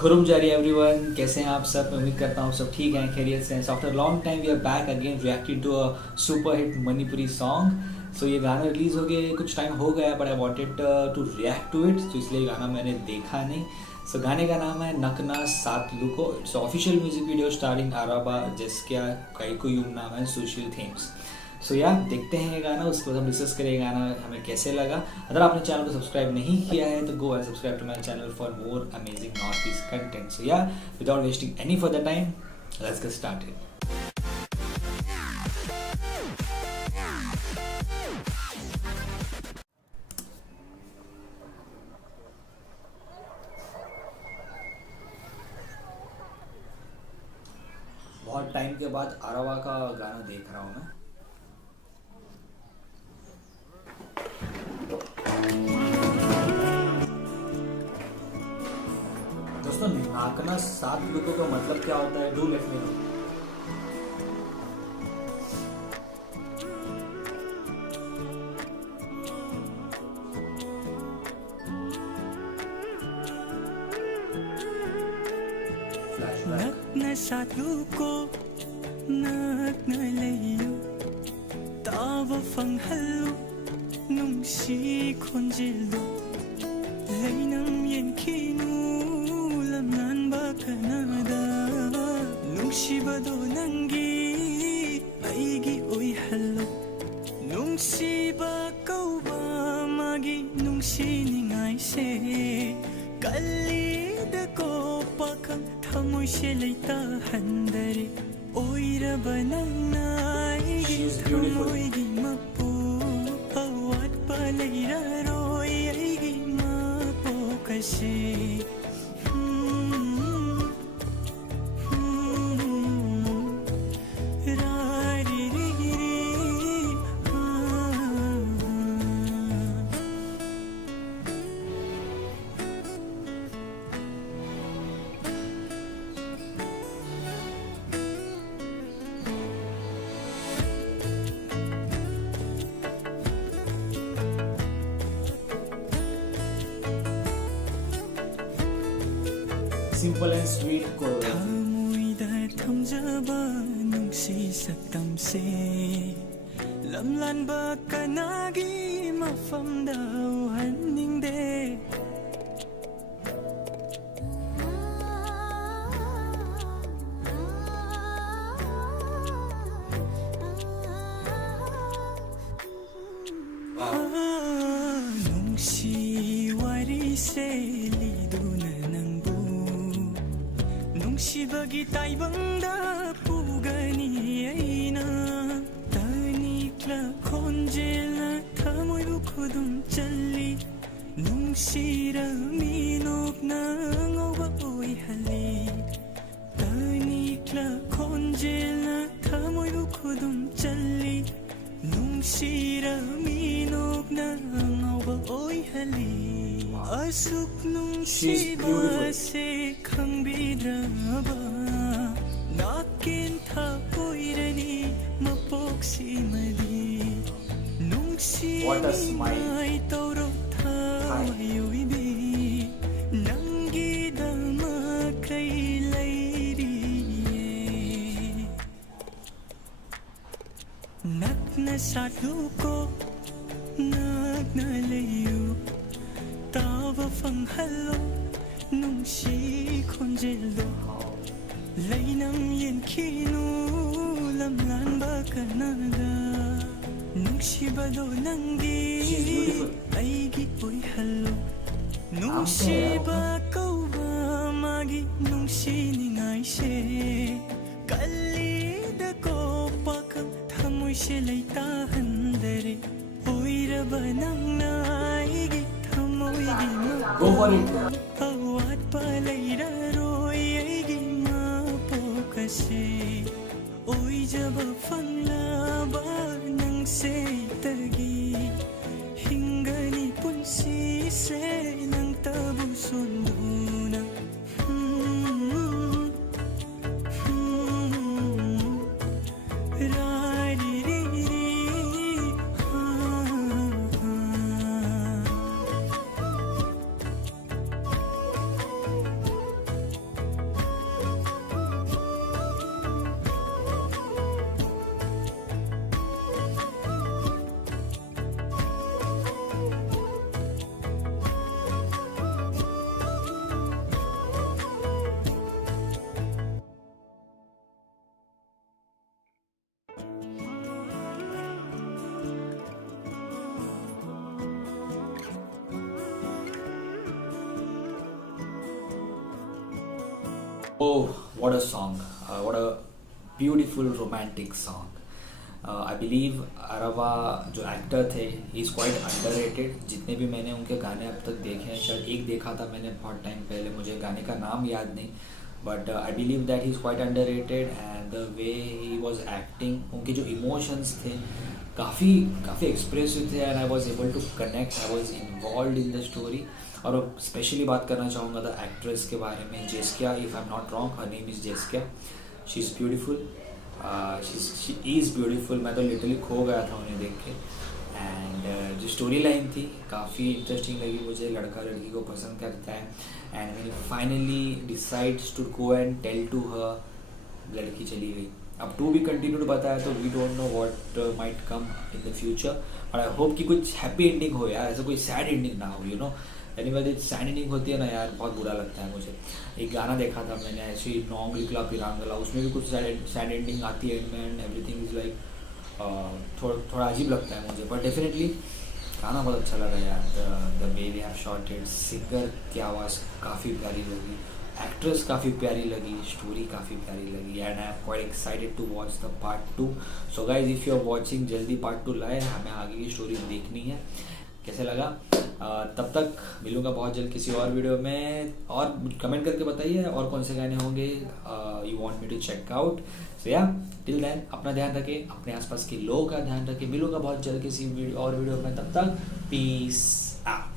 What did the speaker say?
खुरुम जारी एवरीवन, कैसे हैं आप सब। मैं उम्मीद करता हूँ सब ठीक हैं, खैरियत से हैं। After long time we are back again reacting to a super hit Manipuri song. So ये गाना रिलीज हो गया कुछ टाइम हो गया, but I wanted to react to it, तो इसलिए गाना मैंने देखा नहीं। सो गाने का नाम है नकना सात लुको। It's official music video starring Araba, जिसका काइकोयुम नाम है, सुशील थीम्स। सो या देखते हैं ये गाना, उसके बाद हम डिस्कस करें गाना हमें कैसे लगा। अगर आपने चैनल को सब्सक्राइब नहीं किया है तो go and subscribe to my channel for more amazing North East content. So yeah without wasting any further time, let's get started. बहुत टाइम के बाद आरवा का गाना देख रहा हूँ मैं। दोस्तों, नाकना सात लुकों का मतलब क्या होता है? Do let me know. नग्न साथुको नग्न लैयो ताव फंगहल्लो नुंसी खोंजिल्लो लैनम येंखिनु lamlanba kanada नुंसिबदो नंगी अइगी ओइहल्लो नुंसिबा कौबा मागी नुंसिनिंगाइसे कल्लीदको पाखं थमोइसे लैता हंदरे ओइरबा नंगना अइगी थमोइगी मपु अवाटपा लैरारोइ अइगी मपोकसे Simple and sweet choreography. थामुइदा थमजबा नुंसी सकतमसे लमलानबा कनागी मफमदा उहन्निंगदे नुंसी वारिसे लिदुना नंबु नुंसिबगी ताइबंगदा पुगनी ऐना तानिक्ला खोंजेला थमोइबु खुदुम चल्ली नुंसिरा मिनोकना ngौबा ओइहल्ली तानिक्ला खोंजेला थमोइबु खुदुम चल्ली नुंसिरा मिनोकना ngौबा ओइहल्ली असुक नुंसिबा से खंबिद्रबा नाकिन था पोइरनी मपोक्सिमदी नुंसी माई तौरो था मायोइबी नंगी दमा कई लैरिये नग्न साथुको नग्न लैयो ताव फंगहल्लो नुंसी खोंजिल्लो लैनम येंखिनु lamlanba kanada नुंसिबदो नंगी अइगी ओइहल्लो नुंसिबा कौबा मागी नुंसिनिंगाइसे कल्लीदको पाखं थमोइसे लैता हंदरे ओइरबा नंगना अइगी थमोइगी अवाटपा लैरारोइ अइगी मपोकसे ओइजबा फंगलाबा नंगसे तगी हिंगनी पुंसीसे नंगताबु सुंदुना Oh, what a song! What a beautiful romantic song. I believe Arava जो एक्टर थे ही इज़ क्वाइट अंडररेटेड. जितने भी मैंने उनके गाने अब तक देखे हैं, शायद एक देखा था मैंने बहुत टाइम पहले, मुझे गाने का नाम याद नहीं, but I believe that he is quite underrated. And the way he was acting, उनके जो इमोशंस थे काफ़ी काफ़ी एक्सप्रेसिव थे. And I was able to connect, I was involve in the story. और स्पेशली बात करना चाहूँगा द एक्ट्रेस के बारे में, Jeskia, if I am not wrong, her name is Jeskia. She is beautiful, she is beautiful. मैं तो लिटरली खो गया था उन्हें देख के. एंड जो स्टोरी लाइन थी काफ़ी इंटरेस्टिंग लगी मुझे. लड़का लड़की को पसंद करता है and when finally decides to go and tell to her, लड़की चली गई. अब टू बी कंटिन्यूड बताया तो we don't know what might come in the future. और आई होप कि कुछ हैप्पी एंडिंग हो यार, ऐसा कोई सैड एंडिंग ना हो. You know anyway sad ending होती है ना यार, बहुत बुरा लगता है मुझे. एक गाना देखा था मैंने ऐसे ही, नौंग लिखला पिरांगला, उसमें भी कुछ सैड एंडिंग आती है एंड एवरीथिंग इज़ लाइक थोड़ा अजीब लगता है मुझे. बट डेफिनेटली गाना बहुत अच्छा लगा यार. The way they have shot it, singer की आवाज़ काफ़ी प्यारी लगी, एक्ट्रेस काफ़ी प्यारी लगी, स्टोरी काफ़ी प्यारी लगी. And I am quite excited to watch the part 2. So guys if you are watching, जल्दी पार्ट 2 लाए, हमें आगे की स्टोरी देखनी है. कैसे लगा? तब तक मिलूंगा बहुत जल्द किसी और वीडियो में. और कमेंट करके बताइए और कौन से गाने होंगे you want me to check out. So yeah till then अपना ध्यान रखें, अपने आसपास के लोगों का ध्यान रखें. मिलूंगा बहुत जल्द किसी और वीडियो में. तब तक पीस आउट.